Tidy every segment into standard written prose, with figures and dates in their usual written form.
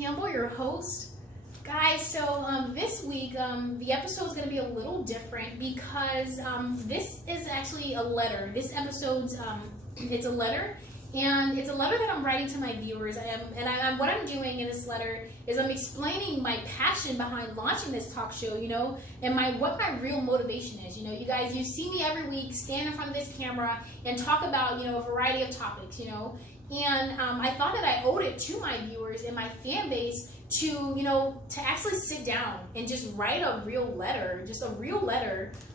Campbell, your host. Guys, so this week the episode is going to be a little different because this is actually a letter. This episode's it's a letter, and it's a letter that I'm writing to my viewers. What I'm doing in this letter is I'm explaining my passion behind launching this talk show, and what my real motivation is. You guys, you see me every week stand in front of this camera and talk about a variety of topics, and I thought that I owed it to my viewers and my fan base to actually sit down and just write a real letter,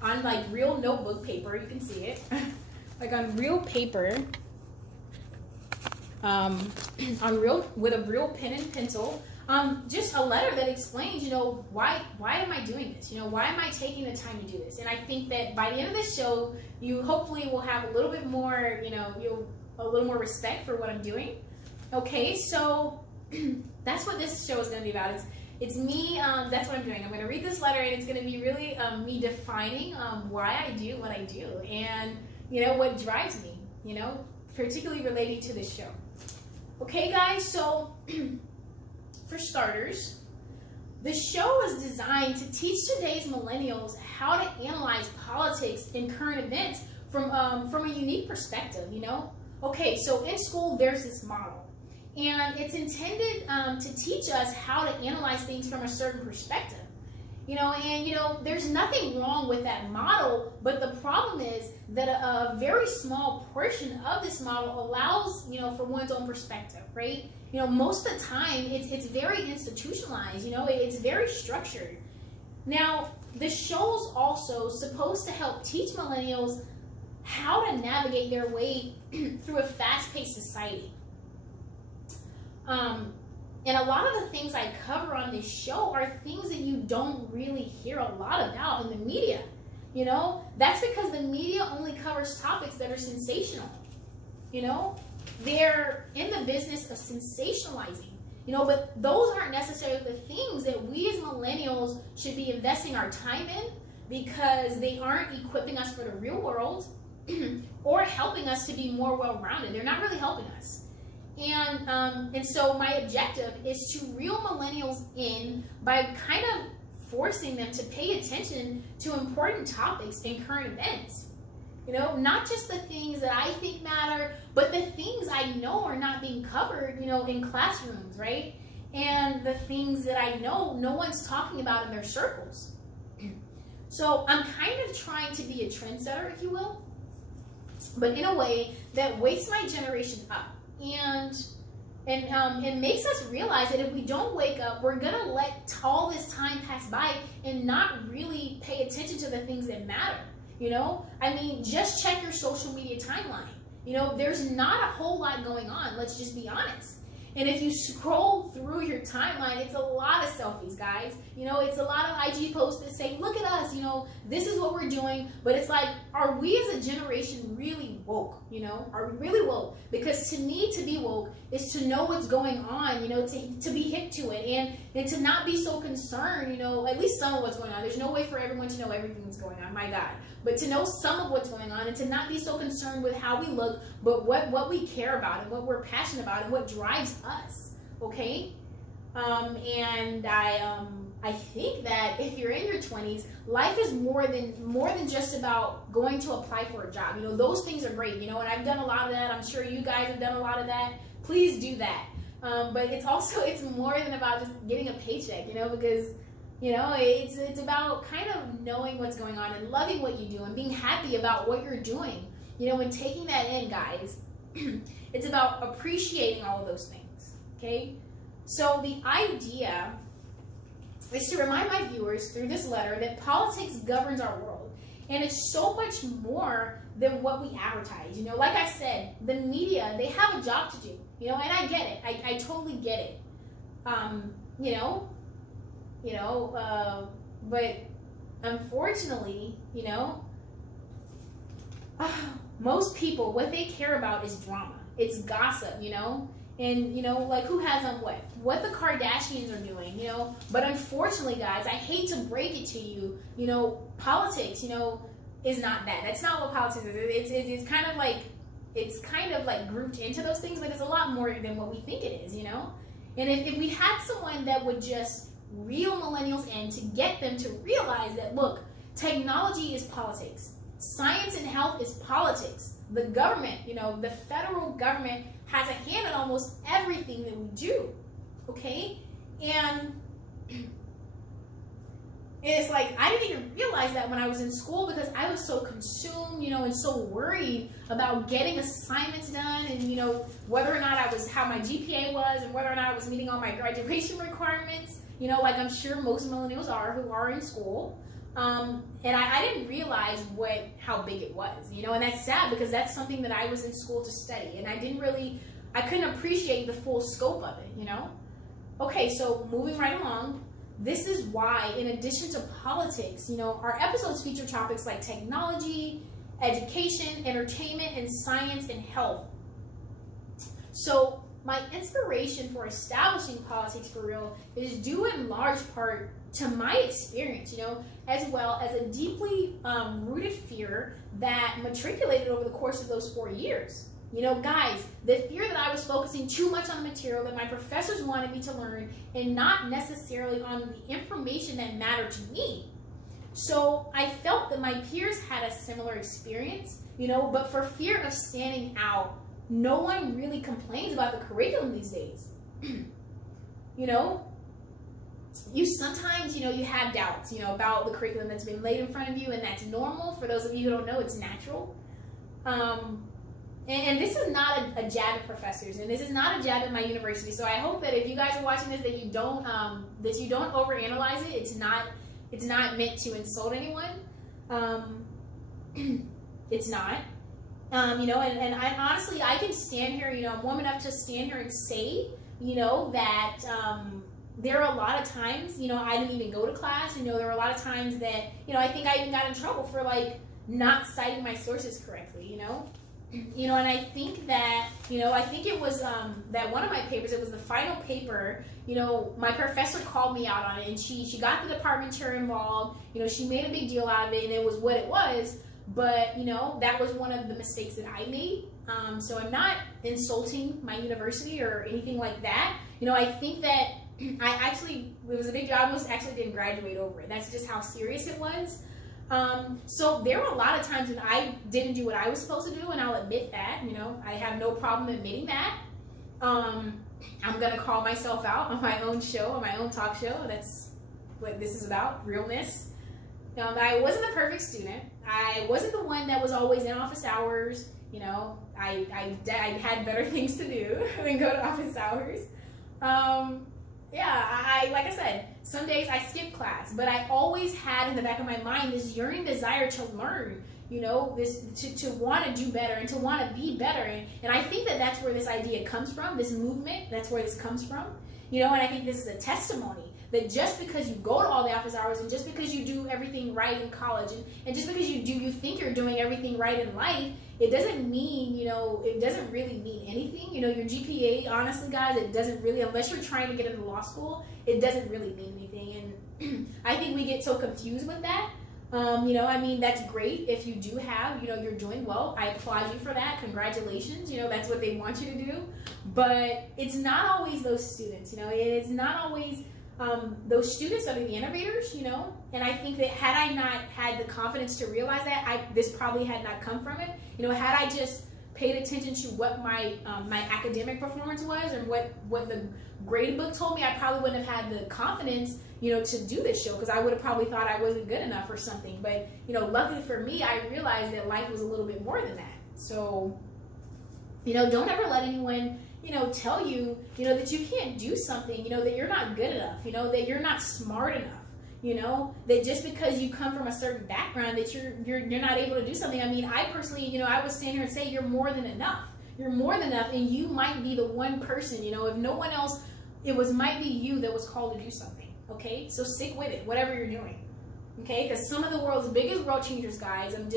on like real notebook paper. You can see it, like on real paper, with a real pen and pencil. Just a letter that explains, why am I doing this? Why am I taking the time to do this? And I think that by the end of this show, you hopefully will have a little bit more, a little more respect for what I'm doing. Okay, so that's what this show is going to be about. It's me. That's what I'm doing. I'm going to read this letter, and it's going to be really me defining why I do what I do, and what drives me. Particularly relating to this show. Okay, guys. So for starters, the show is designed to teach today's millennials how to analyze politics and current events from a unique perspective. Okay, so in school there's this model, and it's intended to teach us how to analyze things from a certain perspective. There's nothing wrong with that model, but the problem is that a very small portion of this model allows, for one's own perspective, right? Most of the time it's very institutionalized, it's very structured. Now, the show's also supposed to help teach millennials how to navigate their way through a fast-paced society. And a lot of the things I cover on this show are things that you don't really hear a lot about in the media. That's because the media only covers topics that are sensational. They're in the business of sensationalizing. But those aren't necessarily the things that we as millennials should be investing our time in, because they aren't equipping us for the real world or helping us to be more well-rounded. They're not really helping us. And so my objective is to reel millennials in by kind of forcing them to pay attention to important topics and current events. Not just the things that I think matter, but the things I know are not being covered, in classrooms, right? And the things that I know no one's talking about in their circles. So I'm kind of trying to be a trendsetter, if you will, but in a way that wakes my generation up. And it makes us realize that if we don't wake up, we're gonna let all this time pass by and not really pay attention to the things that matter. Just check your social media timeline. There's not a whole lot going on. Let's just be honest. And if you scroll through your timeline, it's a lot of selfies, guys. It's a lot of IG posts that say, look at us, this is what we're doing. But it's like, are we as a generation really woke? Are we really woke? Because to me, to be woke is to know what's going on, to be hip to it, and to not be so concerned, at least some of what's going on. There's no way for everyone to know everything that's going on, my God. But to know some of what's going on, and to not be so concerned with how we look, but what we care about and what we're passionate about and what drives us, okay? And I think that if you're in your 20s, life is more than just about going to apply for a job. Those things are great, and I've done a lot of that. I'm sure you guys have done a lot of that. Please do that. But it's more than about just getting a paycheck, because it's about kind of knowing what's going on and loving what you do and being happy about what you're doing, and taking that in, guys. It's about appreciating all of those things, okay? So the idea is to remind my viewers through this letter that politics governs our world, and it's so much more than what we advertise. Like I said, the media, they have a job to do, and I get it. I totally get it. But unfortunately, most people, what they care about is drama. It's gossip, and like who has on what the Kardashians are doing, but unfortunately, guys, I hate to break it to you, politics, is not that. That's not what politics is. It's kind of like grouped into those things, but it's a lot more than what we think it is, And if we had someone that would just reel millennials in to get them to realize that, look, technology is politics. Science and health is politics. The government, the federal government has a hand in almost everything that we do, okay? And it's like, I didn't even realize that when I was in school because I was so consumed, and so worried about getting assignments done and, whether or not how my GPA was and whether or not I was meeting all my graduation requirements, like I'm sure most millennials are who are in school. And I didn't realize how big it was, and that's sad because that's something that I was in school to study, and I couldn't appreciate the full scope of it, Okay, so moving right along, this is why, in addition to politics, our episodes feature topics like technology, education, entertainment, and science and health. So my inspiration for establishing Politics for Real is due in large part to my experience, as well as a deeply rooted fear that matriculated over the course of those 4 years. Guys, the fear that I was focusing too much on the material that my professors wanted me to learn and not necessarily on the information that mattered to me. So I felt that my peers had a similar experience, but for fear of standing out, no one really complains about the curriculum these days. You sometimes, you have doubts, about the curriculum that's been laid in front of you, and that's normal. For those of you who don't know, it's natural. And this is not a jab at professors, and this is not a jab at my university. So I hope that if you guys are watching this, that you don't overanalyze it. It's not meant to insult anyone. It's not. And I honestly, I can stand here, I'm warm enough to stand here and say, that there are a lot of times, I didn't even go to class. There were a lot of times that, I think I even got in trouble for not citing my sources correctly, and I think that, I think it was that one of my papers, it was the final paper, my professor called me out on it, and she got the department chair involved, she made a big deal out of it, and it was what it was. But, that was one of the mistakes that I made. So I'm not insulting my university or anything like that. I think that it was a big job. I almost actually didn't graduate over it. That's just how serious it was. So there were a lot of times when I didn't do what I was supposed to do, and I'll admit that, I have no problem admitting that. I'm going to call myself out on my own show, on my own talk show. That's what this is about, realness. I wasn't the perfect student. I wasn't the one that was always in office hours. I had better things to do than go to office hours. Like I said, some days I skipped class, but I always had in the back of my mind this yearning desire to learn, this to want to do better and to want to be better. And I think that that's where this idea comes from, this movement, that's where this comes from. And I think this is a testimony that just because you go to all the office hours and just because you do everything right in college and just because you think you're doing everything right in life, it doesn't mean, it doesn't really mean anything. Your GPA, honestly, guys, it doesn't really, unless you're trying to get into law school, it doesn't really mean anything. And I think we get so confused with that. That's great if you do have, you're doing well. I applaud you for that. Congratulations. That's what they want you to do. But it's not always those students, it's not always those students that are the innovators, and I think that had I not had the confidence to realize that, this probably had not come from it. Had I just paid attention to what my academic performance was and what the grade book told me, I probably wouldn't have had the confidence, to do this show, because I would have probably thought I wasn't good enough or something. But, luckily for me, I realized that life was a little bit more than that. So, don't ever let anyone tell you, that you can't do something, that you're not good enough, that you're not smart enough, that just because you come from a certain background that you're not able to do something. I personally, I would stand here and say you're more than enough. You're more than enough, and you might be the one person, if no one else, might be you that was called to do something. Okay, so stick with it, whatever you're doing. Okay, because some of the world's biggest world changers, guys, I'm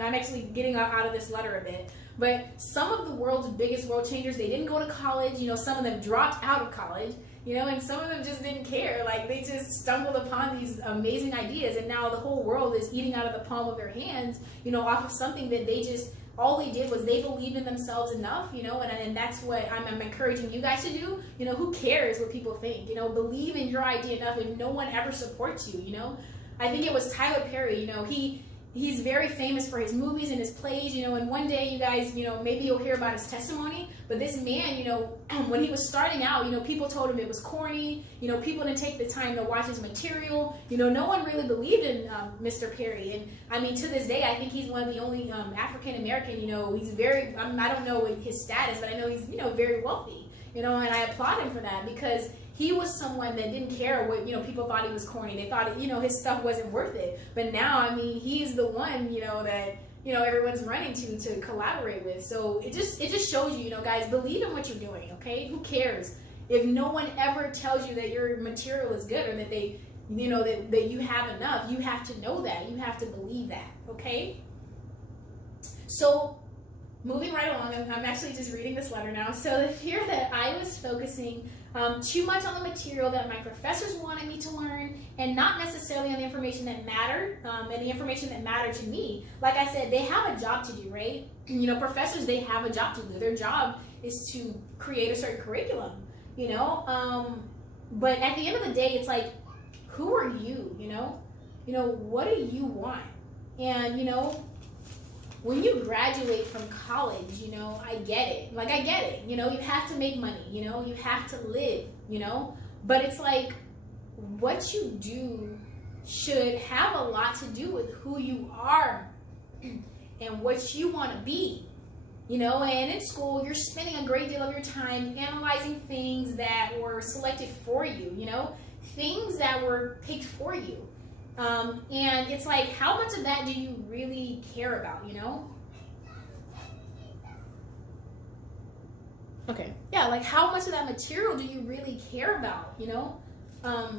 actually getting out of this letter a bit. But some of the world's biggest world changers, they didn't go to college. Some of them dropped out of college, and some of them just didn't care. They just stumbled upon these amazing ideas, and now the whole world is eating out of the palm of their hands, off of something that they just all they did was they believed in themselves enough, you know, and that's what I'm encouraging you guys to do. You know, who cares what people think? You know, believe in your idea enough if no one ever supports you, you know. I think it was Tyler Perry, you know, he's very famous for his movies and his plays, you know, and one day you guys, you know, maybe you'll hear about his testimony, but this man, you know, when he was starting out, you know, people told him it was corny, you know, people didn't take the time to watch his material, you know, no one really believed in Mr. Perry, and I mean, to this day, I think he's one of the only African-American, you know, he's very, I don't know his status, but I know he's, you know, very wealthy, you know, and I applaud him for that, because he was someone that didn't care what, you know, people thought he was corny. They thought, you know, his stuff wasn't worth it. But now, I mean, he's the one, you know, that, you know, everyone's running to collaborate with. So it just shows you, you know, guys, believe in what you're doing, okay? Who cares? If no one ever tells you that your material is good or that they, you know, that you have enough, you have to know that. You have to believe that, okay? So moving right along, I'm actually just reading this letter now. So the fear that I was focusing too much on the material that my professors wanted me to learn and not necessarily on the information that mattered and the information that mattered to me. Like I said, they have a job to do, right? You know, professors, they have a job to do. Their job is to create a certain curriculum, you know? But at the end of the day, it's like, who are you, you know? You know, what do you want? And, you know, when you graduate from college, you know, I get it. Like, I get it. You know, you have to make money, you know, you have to live, you know, but it's like what you do should have a lot to do with who you are and what you want to be, you know. And in school, you're spending a great deal of your time analyzing things that were selected for you, you know, things that were picked for you. And it's like, how much of that do you really care about, you know? Okay. Yeah, like how much of that material do you really care about, you know?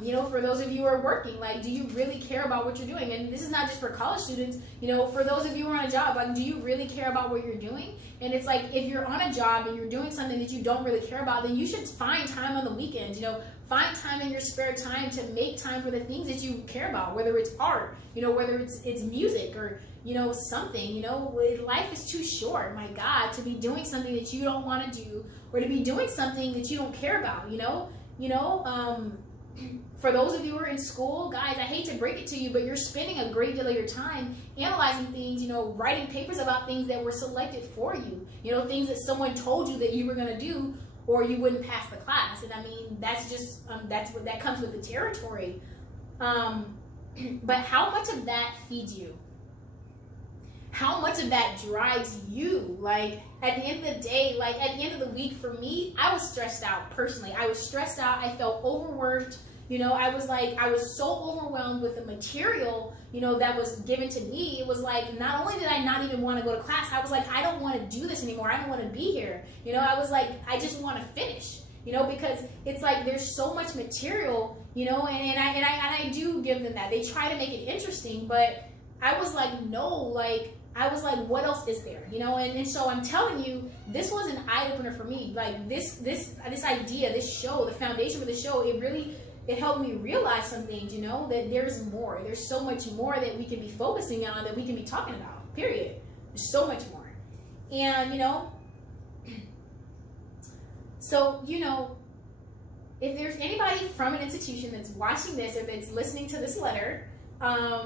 You know, for those of you who are working, like, do you really care about what you're doing? And this is not just for college students, you know, for those of you who are on a job, like, do you really care about what you're doing? And it's like, if you're on a job and you're doing something that you don't really care about, then you should find time on the weekends, you know, find time in your spare time to make time for the things that you care about, whether it's art, you know, whether it's music or, you know, something, you know. Life is too short, my God, to be doing something that you don't want to do or to be doing something that you don't care about, you know. For those of you who are in school, guys, I hate to break it to you, but you're spending a great deal of your time analyzing things, you know, writing papers about things that were selected for you, you know, things that someone told you that you were going to do or you wouldn't pass the class. And I mean, that's just, that comes with the territory. But how much of that feeds you? How much of that drives you? Like, at the end of the day, like at the end of the week, for me, I was stressed out personally. I was stressed out. I felt overworked. You know, I was so overwhelmed with the material, you know, that was given to me. It was like, not only did I not even want to go to class, I was like, I don't want to do this anymore. I don't want to be here. You know, I was like, I just want to finish, you know, because it's like, there's so much material, you know, and I do give them that. They try to make it interesting, but I was like, no, like, I was like, what else is there, you know? And so I'm telling you, this was an eye-opener for me. Like, this idea, this show, the foundation for the show, it helped me realize some things, you know, that there's more. There's so much more that we can be focusing on, that we can be talking about, period. There's so much more. And, you know, so, you know, if there's anybody from an institution that's watching this or that's listening to this letter,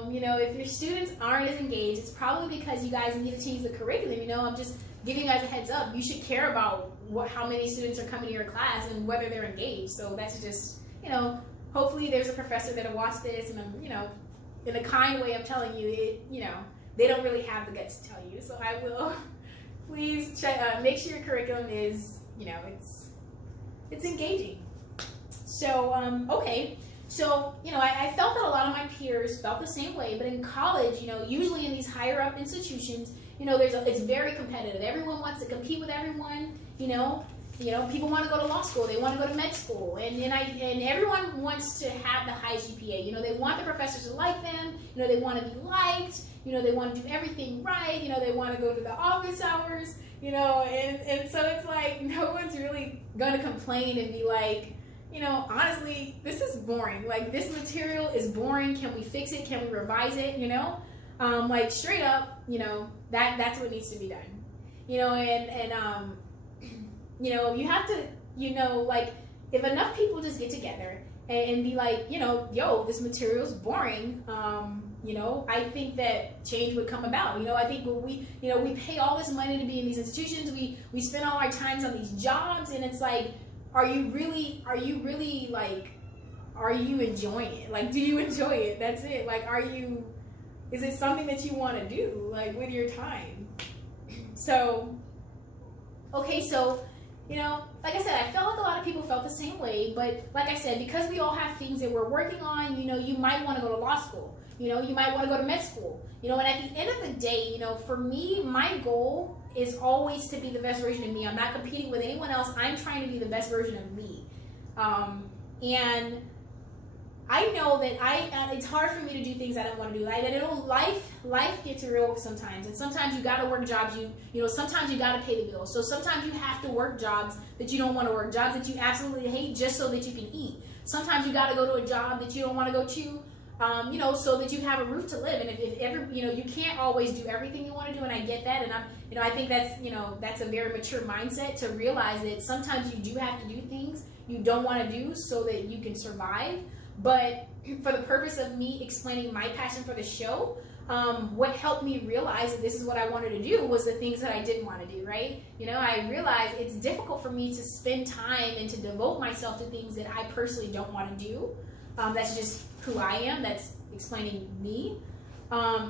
you know, if your students aren't as engaged, it's probably because you guys need to change the curriculum. You know, I'm just giving you guys a heads up. You should care about how many students are coming to your class and whether they're engaged. So that's just, you know, hopefully there's a professor that'll watch this, and I'm, you know, in a kind way, I'm telling you, you know, they don't really have the guts to tell you. So I will, please check, make sure your curriculum is, you know, it's engaging. So, okay. So, you know, I felt that a lot of my peers felt the same way, but in college, you know, usually in these higher up institutions, you know, it's very competitive. Everyone wants to compete with everyone, you know, people want to go to law school, they want to go to med school, and everyone wants to have the high GPA. You know, they want the professors to like them, you know, they want to be liked, you know, they want to do everything right, you know, they want to go to the office hours, you know, and so it's like, no one's really going to complain and be like, you know, honestly, this is boring. Like, this material is boring. Can we fix it? Can we revise it? You know, like, straight up, you know, that's what needs to be done. You have to, like, if enough people just get together and be like, yo, this material is boring, I think that change would come about. I think when we pay all this money to be in these institutions, we spend all our times on these jobs, and it's like, are you really like, are you enjoying it? Like, do you enjoy it? That's it. Like, is it something that you want to do, like, with your time? So, okay, so, like I said, I felt like a lot of people felt the same way, but like I said, because we all have things that we're working on, you might want to go to law school, you might want to go to med school, and at the end of the day, for me, my goal is always to be the best version of me. I'm not competing with anyone else. I'm trying to be the best version of me. And I know that it's hard for me to do things I don't want to do. Life gets real sometimes, and sometimes you got to work jobs. Sometimes you got to pay the bills. So sometimes you have to work jobs that you don't want to work, jobs that you absolutely hate, just so that you can eat. Sometimes you got to go to a job that you don't want to go to, so that you have a roof to live. And if ever, you can't always do everything you want to do, and I get that. And I think that's a very mature mindset to realize that sometimes you do have to do things you don't want to do so that you can survive. But for the purpose of me explaining my passion for the show, what helped me realize that this is what I wanted to do was the things that I didn't want to do, right? I realized it's difficult for me to spend time and to devote myself to things that I personally don't want to do. That's just who I am. That's explaining me.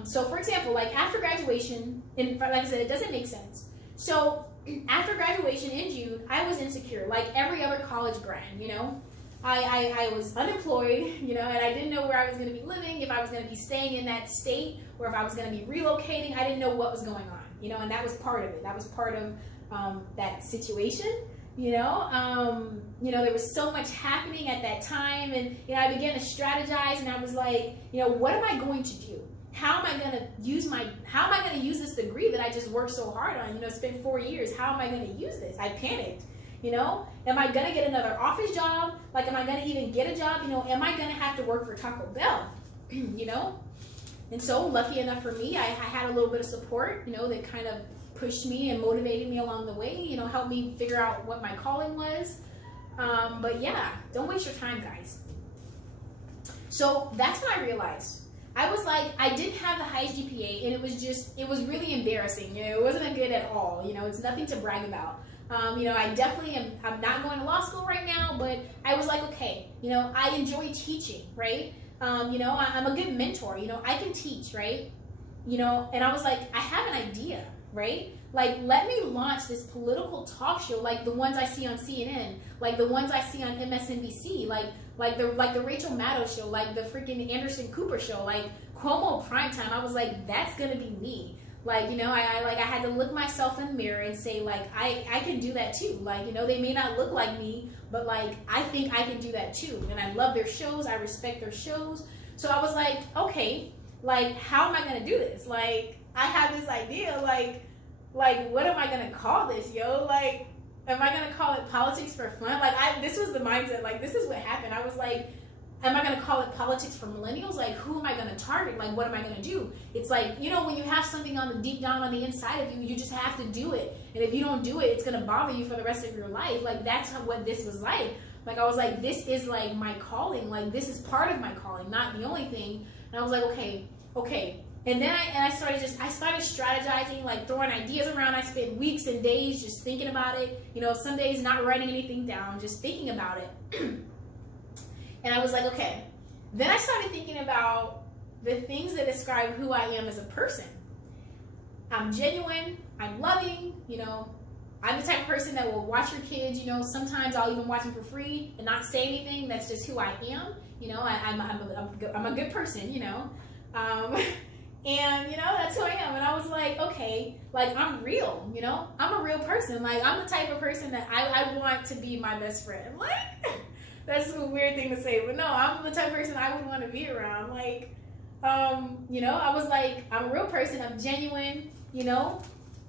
So for example, like after graduation, and like I said, it doesn't make sense. So after graduation in June, I was insecure, like every other college grad, I was unemployed, and I didn't know where I was going to be living, if I was going to be staying in that state, or if I was going to be relocating. I didn't know what was going on, and that was part of it. That was part of that situation, there was so much happening at that time, and, I began to strategize, and I was like, what am I going to do? How am I going to use this degree that I just worked so hard on, spent 4 years? How am I going to use this? I panicked. Am I going to get another office job? Like, am I going to even get a job? Am I going to have to work for Taco Bell? And so lucky enough for me, I had a little bit of support, that kind of pushed me and motivated me along the way, helped me figure out what my calling was. But yeah, don't waste your time, guys. So that's when I realized. I was like, I didn't have the highest GPA, and it was really embarrassing. It wasn't a good at all. It's nothing to brag about. I definitely I'm not going to law school right now, but I was like, okay, I enjoy teaching, right? I'm a good mentor, I can teach, right? And I was like, I have an idea, right? Like, let me launch this political talk show, like the ones I see on CNN, like the ones I see on MSNBC, like the Rachel Maddow show, like the freaking Anderson Cooper show, like Cuomo Primetime. I was like, that's gonna be me. Like, I had to look myself in the mirror and say, like, I can do that too. Like, they may not look like me, but like, I think I can do that too. And I love their shows. I respect their shows. So I was like, okay, like, how am I going to do this? Like, I have this idea, like, what am I going to call this, yo? Like, am I going to call it politics for fun? Like, this was the mindset. Like, this is what happened. I was like, am I going to call it politics for millennials? Like, who am I going to target? Like, what am I going to do? It's like, when you have something deep down on the inside of you, you just have to do it. And if you don't do it, it's going to bother you for the rest of your life. Like, that's what this was like. Like, I was like, this is like my calling. Like, this is part of my calling, not the only thing. And I was like, okay. And then I started strategizing, like throwing ideas around. I spent weeks and days just thinking about it. Some days not writing anything down, just thinking about it. And I was like, okay. Then I started thinking about the things that describe who I am as a person. I'm genuine. I'm loving. I'm the type of person that will watch your kids. Sometimes I'll even watch them for free and not say anything. That's just who I am. I'm a good person. And that's who I am. And I was like, okay, like, I'm real. I'm a real person. Like, I'm the type of person that I want to be my best friend. Like. That's a weird thing to say, but no, I'm the type of person I would want to be around. Like, I was like, I'm a real person. I'm genuine.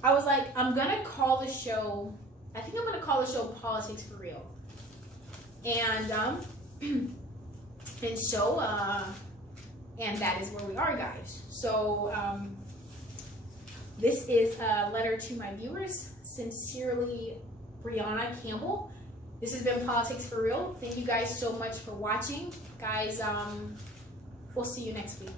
I was like, I'm gonna call the show. I think I'm gonna call the show Politics for Real. And and that is where we are, guys. So This is a letter to my viewers. Sincerely, Brianna Campbell. This has been Politics for Real. Thank you guys so much for watching. Guys, we'll see you next week.